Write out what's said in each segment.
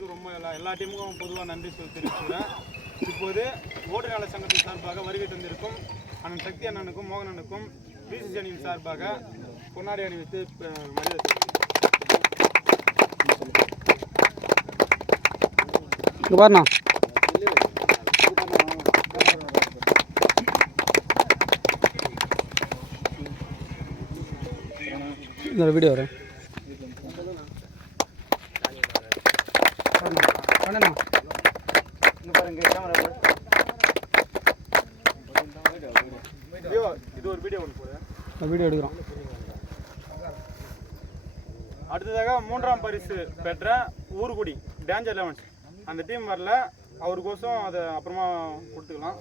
ரொம்ப எல்லா டீமுக்கும் பொதுவாக நன்றி தெரிவிச்சுக்கிறேன். இப்போது ஓட்டு நல சங்கத்தின் சார்பாக வருகை தந்திருக்கும் அண்ணன் சக்தி அண்ணனுக்கும் மோகன் அண்ணனுக்கும் பிசிசி அணியின் சார்பாக பொன்னாடி அணிவித்து மரியாதை பாருண்ணா இந்த வீடியோ வரேன். இது ஒரு வீடியோ ஒன்று போடுறேன். வீடியோ எடுக்கிறோம். அடுத்ததாக 3ஆம் பரிசு பெற்ற ஊர்குடி டேஞ்சர் 11 அந்த டீம் வரல, அவருக்கோசம் அதை அப்புறமா கொடுத்துக்கலாம்.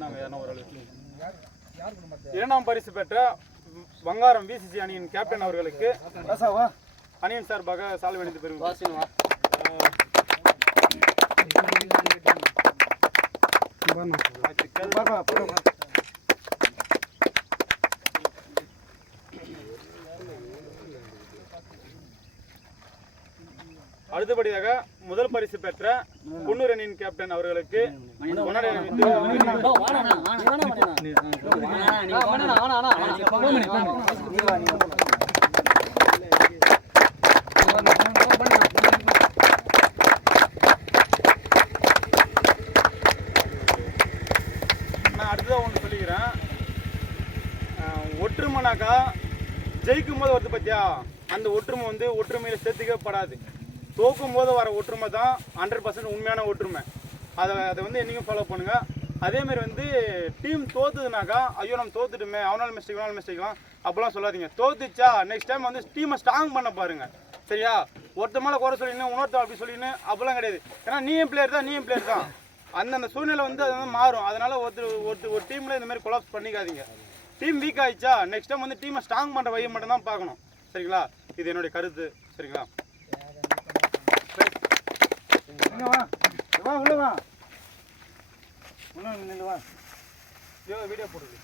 நாங்கள் யாரும் ஒரு அளவுக்கு 2ஆம் பரிசு பெற்ற வங்காரம் பிசிசி அணியின் கேப்டன் அவர்களுக்கு அணியின் சார்பாக சால்வை அணிந்து பெறுவோம். அடுத்தபடியாக முதல் பரிசு பெற்ற குன்னூர் அணியின் கேப்டன் அவர்களுக்கு பொன்னாடை அணிவித்து நான் அடுத்ததாக ஒன்று சொல்லிக்கிறேன். ஒற்றுமைனாக்கா ஜெயிக்கும் போது வருது பத்தியா, அந்த ஒற்றுமை ஒற்றுமையில் சேர்த்துக்கப்படாது. தோக்கும் போது வர ஒற்றுமை தான் 100% உண்மையான ஒற்றுமை. அதை என்றைக்கும் ஃபாலோ பண்ணுங்கள். அதேமாரி டீம் தோத்துதுனாக்கா ஐயோ நம்ம தோத்துட்டுமே அவனால் மிஸ்டேக்லாம் அப்போலாம் சொல்லாதீங்க. தோத்துச்சா நெக்ஸ்ட் டைம் டீமை ஸ்ட்ராங் பண்ண பாருங்கள். சரியா? ஒருத்த மேலே குறை சொல்லின்னு இன்னொருத்த அப்படி சொல்லின்னு அப்போலாம் கிடையாது. ஏன்னா நீயும் பிளேயர் தான் அந்தந்த சூழ்நிலை அது மாறும். அதனால் ஒரு டீமில் இந்தமாதிரி கொலாப்ஸ் பண்ணிக்காதீங்க. டீம் வீக் ஆகிடுச்சா நெக்ஸ்ட் டைம் டீமை ஸ்ட்ராங் பண்ணுற வழியை மட்டும் தான் பார்க்கணும். சரிங்களா? இது என்னுடைய கருத்து. சரிங்களா? வீடியோ போடுது.